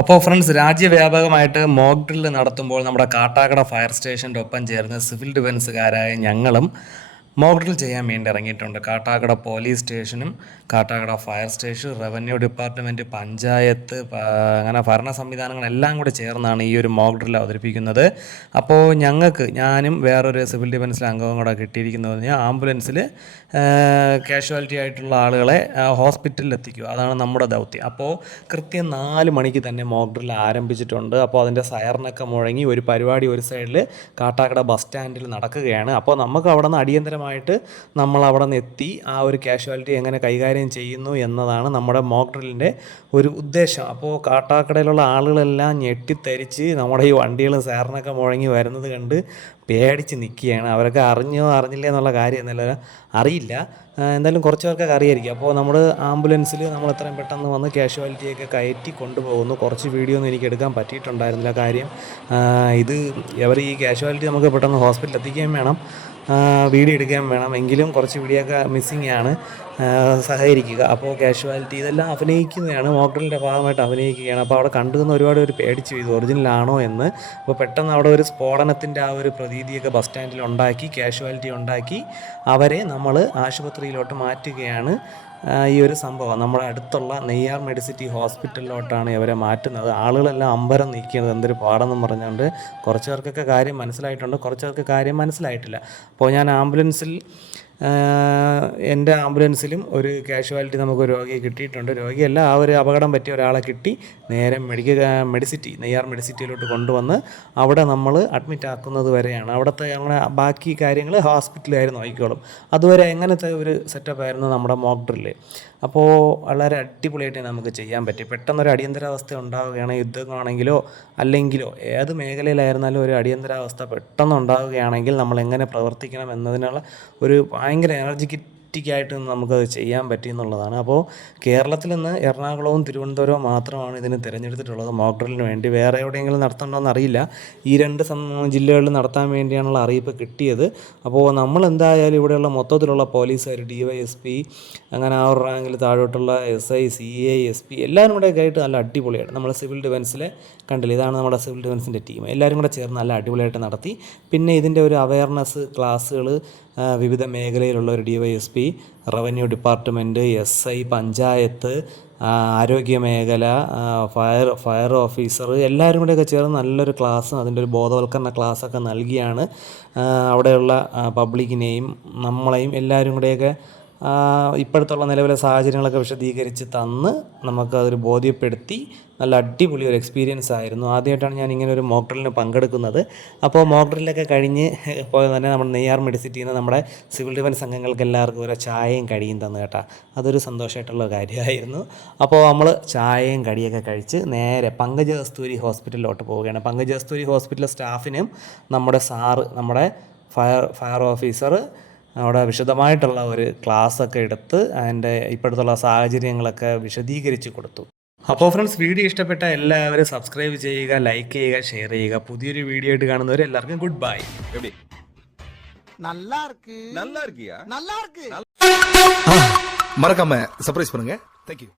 അപ്പോൾ friends, രാജ്യവ്യാപകമായിട്ട് mock drill നടത്തുമ്പോൾ നമ്മുടെ കാട്ടാക്കട ഫയർ സ്റ്റേഷൻ്റെ ഒപ്പം ചേർന്ന് സിവിൽ ഡിഫൻസുകാരായ ഞങ്ങളും മോക്ക് ഡ്രിൽ ചെയ്യാൻ വേണ്ടി ഇറങ്ങിയിട്ടുണ്ട്. കാട്ടാക്കട പോലീസ് സ്റ്റേഷനും Kattakkada fire station, revenue department, panchayat, അങ്ങനെ ഭരണ സംവിധാനങ്ങളെല്ലാം കൂടെ ചേർന്നാണ് ഈ ഒരു മോക്ക് ഡ്രിൽ അവതരിപ്പിക്കുന്നത്. അപ്പോൾ ഞാനും വേറൊരു സിവിൽ ഡിഫൻസിലെ അംഗവും കൂടെ കിട്ടിയിരിക്കുന്നത് പറഞ്ഞാൽ ആംബുലൻസിൽ കാഷ്വാലിറ്റി ആയിട്ടുള്ള ആളുകളെ ഹോസ്പിറ്റലിൽ എത്തിക്കുക. അതാണ് നമ്മുടെ ദൗത്യം. അപ്പോൾ കൃത്യം 4 മണിക്ക് തന്നെ മോക്ക് ഡ്രിൽ ആരംഭിച്ചിട്ടുണ്ട്. അപ്പോൾ അതിൻ്റെ സയറിനൊക്കെ മുഴങ്ങി ഒരു പരിപാടി ഒരു സൈഡിൽ കാട്ടാക്കട ബസ് സ്റ്റാൻഡിൽ നടക്കുകയാണ്. അപ്പോൾ നമുക്ക് അവിടെ നിന്ന് അടിയന്തരമായിട്ട് നമ്മൾ അവിടെ നിന്ന് എത്തി ആ ഒരു കാഷ്വാലിറ്റി എങ്ങനെ കൈകാര്യം ചെയ്യുന്നു എന്നതാണ് നമ്മുടെ മോക്ക് ഡ്രില്ലിൻ്റെ ഒരു ഉദ്ദേശം. അപ്പോൾ കാട്ടാക്കടയിലുള്ള ആളുകളെല്ലാം ഞെട്ടിത്തരിച്ച് നമ്മുടെ ഈ വണ്ടികൾ സയറിനൊക്കെ മുഴങ്ങി വരുന്നത് കണ്ട് പേടിച്ച് നിൽക്കുകയാണ്. അവരൊക്കെ അറിഞ്ഞോ അറിഞ്ഞില്ല എന്നുള്ള കാര്യം എന്നല്ല അറിയില്ല. എന്തായാലും കുറച്ച് പേർക്കൊക്കെ അറിയായിരിക്കും. അപ്പോൾ നമ്മൾ ആംബുലൻസിൽ നമ്മൾ എത്രയും പെട്ടെന്ന് വന്ന് കാഷ്വാലിറ്റിയൊക്കെ കയറ്റി കൊണ്ടുപോകുന്നു. കുറച്ച് വീഡിയോ ഒന്നും എനിക്ക് എടുക്കാൻ പറ്റിയിട്ടുണ്ടായിരുന്നില്ല. കാര്യം അവർ ഈ കാഷ്വാലിറ്റി നമുക്ക് പെട്ടെന്ന് ഹോസ്പിറ്റലിൽ എത്തിക്കുകയും വേണം, വീഡിയോ എടുക്കുകയും വേണം. എങ്കിലും കുറച്ച് വീഡിയോ ഒക്കെ മിസ്സിങ് ആണ്. സഹകരിക്കുക. അപ്പോൾ കാഷ്വാലിറ്റി ഇതെല്ലാം അഭിനയിക്കുന്നതാണ്, മോക്ക് ഡ്രില്ലിൻ്റെ ഭാഗമായിട്ട് അഭിനയിക്കുകയാണ്. അപ്പോൾ അവിടെ കണ്ടുനിന്ന് ഒരുപാട് പേര് പേടിച്ചു ഇത് ഒറിജിനലാണോ എന്ന്. അപ്പോൾ പെട്ടെന്ന് അവിടെ ഒരു സ്ഫോടനത്തിൻ്റെ ആ ഒരു പ്രതീതിയൊക്കെ ബസ് സ്റ്റാൻഡിൽ ഉണ്ടാക്കി, കാഷ്വാലിറ്റി ഉണ്ടാക്കി അവരെ നമ്മൾ ആശുപത്രിയിലോട്ട് മാറ്റുകയാണ്. ഈ ഒരു സംഭവം നമ്മുടെ അടുത്തുള്ള നെയ്യാർ മെഡിസിറ്റി ഹോസ്പിറ്റലിലോട്ടാണ് ഇവരെ മാറ്റുന്നത്. ആളുകളെല്ലാം അമ്പരം നീക്കിയത് എന്തൊരു പാടെന്നും പറഞ്ഞുകൊണ്ട് കുറച്ച് പേർക്കൊക്കെ കാര്യം മനസ്സിലായിട്ടുണ്ട്, കുറച്ച് പേർക്ക് കാര്യം മനസ്സിലായിട്ടില്ല. അപ്പോൾ ഞാൻ എൻ്റെ ആംബുലൻസിലും ഒരു കാഷ്വാലിറ്റി നമുക്ക് രോഗിയെ കിട്ടിയിട്ടുണ്ട്. രോഗിയല്ല, ആ ഒരു അപകടം പറ്റിയ ഒരാളെ കിട്ടി നേരെ നെയ്യാർ മെഡിസിറ്റിയിലോട്ട് കൊണ്ടുവന്ന് അവിടെ നമ്മൾ അഡ്മിറ്റ് ആക്കുന്നത് വരെയാണ്. അവിടുത്തെ അങ്ങനെ ബാക്കി കാര്യങ്ങൾ ഹോസ്പിറ്റലായിരുന്നു നോക്കിക്കോളും. അതുവരെ എങ്ങനത്തെ ഒരു സെറ്റപ്പായിരുന്നു നമ്മുടെ മോക്ക് ഡ്രില്ല്. അപ്പോൾ വളരെ അടിപൊളിയായിട്ട് നമുക്ക് ചെയ്യാൻ പറ്റി. പെട്ടെന്നൊരു അടിയന്തരാവസ്ഥ ഉണ്ടാവുകയാണെങ്കിൽ, യുദ്ധമാണെങ്കിലോ അല്ലെങ്കിലോ ഏത് മേഖലയിലായിരുന്നാലും ഒരു അടിയന്തരാവസ്ഥ പെട്ടെന്ന് ഉണ്ടാവുകയാണെങ്കിൽ നമ്മൾ എങ്ങനെ പ്രവർത്തിക്കണം എന്നതിനുള്ള ഒരു ഭയങ്കര എനർജറ്റിക്കായിട്ട് നമുക്കത് ചെയ്യാൻ പറ്റി എന്നുള്ളതാണ്. അപ്പോൾ കേരളത്തിൽ നിന്ന് എറണാകുളവും തിരുവനന്തപുരവും മാത്രമാണ് ഇതിന് തിരഞ്ഞെടുത്തിട്ടുള്ളത് മോക്ക് ഡ്രില്ലിന് വേണ്ടി. വേറെ എവിടെയെങ്കിലും നടത്തണമെന്ന് അറിയില്ല. ഈ 2 ജില്ലകളിൽ നടത്താൻ വേണ്ടിയാണുള്ള അറിയിപ്പ് കിട്ടിയത്. അപ്പോൾ നമ്മൾ എന്തായാലും ഇവിടെയുള്ള മൊത്തത്തിലുള്ള പോലീസുകാർ, DYSP, അങ്ങനെ ആ ഒരു റാങ്കിൽ താഴോട്ടുള്ള SI, CA, SP എല്ലാവരും കൂടെ ഒക്കെ ആയിട്ട് നല്ല അടിപൊളിയായിട്ട് നമ്മൾ സിവിൽ ഡിഫൻസിലെ കണ്ടില്ല, ഇതാണ് നമ്മുടെ സിവിൽ ഡിഫൻസിൻ്റെ ടീം. എല്ലാവരും കൂടെ ചേർന്ന് നല്ല അടിപൊളിയായിട്ട് നടത്തി. പിന്നെ ഇതിൻ്റെ ഒരു അവയർനെസ് ക്ലാസ്സുകൾ വിവിധ മേഖലയിലുള്ള ഒരു DYSP, revenue department, SI, panchayat, ആരോഗ്യ മേഖല, ഫയർ ഓഫീസർ എല്ലാവരും കൂടെയൊക്കെ ചേർന്ന് നല്ലൊരു ക്ലാസ്സും അതിൻ്റെ ഒരു ബോധവൽക്കരണ ക്ലാസ്സൊക്കെ നൽകിയാണ് അവിടെയുള്ള പബ്ലിക്കിനെയും നമ്മളെയും എല്ലാവരും കൂടെയൊക്കെ ഇപ്പോഴത്തുള്ള നിലവിലെ സാഹചര്യങ്ങളൊക്കെ വിശദീകരിച്ച് തന്ന് നമുക്കതൊരു ബോധ്യപ്പെടുത്തി. നല്ല അടിപൊളി ഒരു എക്സ്പീരിയൻസ് ആയിരുന്നു. ആദ്യമായിട്ടാണ് ഞാൻ ഇങ്ങനെ ഒരു മോക്ക് ഡ്രില്ലിന് പങ്കെടുക്കുന്നത്. അപ്പോൾ മോക്ക് ഡ്രില്ലൊക്കെ കഴിഞ്ഞ് പോയത് തന്നെ നമ്മുടെ നെയ്യാർ മെഡിസിറ്റിയിൽ നിന്ന് നമ്മുടെ സിവിൽ ഡിഫൻസ് അംഗങ്ങൾക്ക് എല്ലാവർക്കും ഓരോ ചായയും കടിയും തന്നു കേട്ടോ. അതൊരു സന്തോഷമായിട്ടുള്ള കാര്യമായിരുന്നു. അപ്പോൾ നമ്മൾ ചായയും കടിയൊക്കെ കഴിച്ച് നേരെ പങ്കജകസ്തൂരി ഹോസ്പിറ്റലിലോട്ട് പോവുകയാണ്. പങ്കജകസ്തൂരി ഹോസ്പിറ്റൽ സ്റ്റാഫിനും നമ്മുടെ നമ്മുടെ ഫയർ ഓഫീസർ അവിടെ വിശദമായിട്ടുള്ള ഒരു ക്ലാസ്സൊക്കെ എടുത്ത് അതിൻ്റെ ഇപ്പോഴത്തുള്ള സാഹചര്യങ്ങളൊക്കെ വിശദീകരിച്ച് കൊടുത്തു. അപ്പോൾ ഫ്രണ്ട്സ്, വീഡിയോ ഇഷ്ടപ്പെട്ട എല്ലാവരും സബ്സ്ക്രൈബ് ചെയ്യുക, ലൈക്ക് ചെയ്യുക, ഷെയർ ചെയ്യുക. പുതിയൊരു വീഡിയോ ആയിട്ട് കാണുന്നവർ എല്ലാവർക്കും ഗുഡ് ബൈ. மறக்காம சர்ப்ரைஸ் பண்ணுங்க. தேங்க்யூ.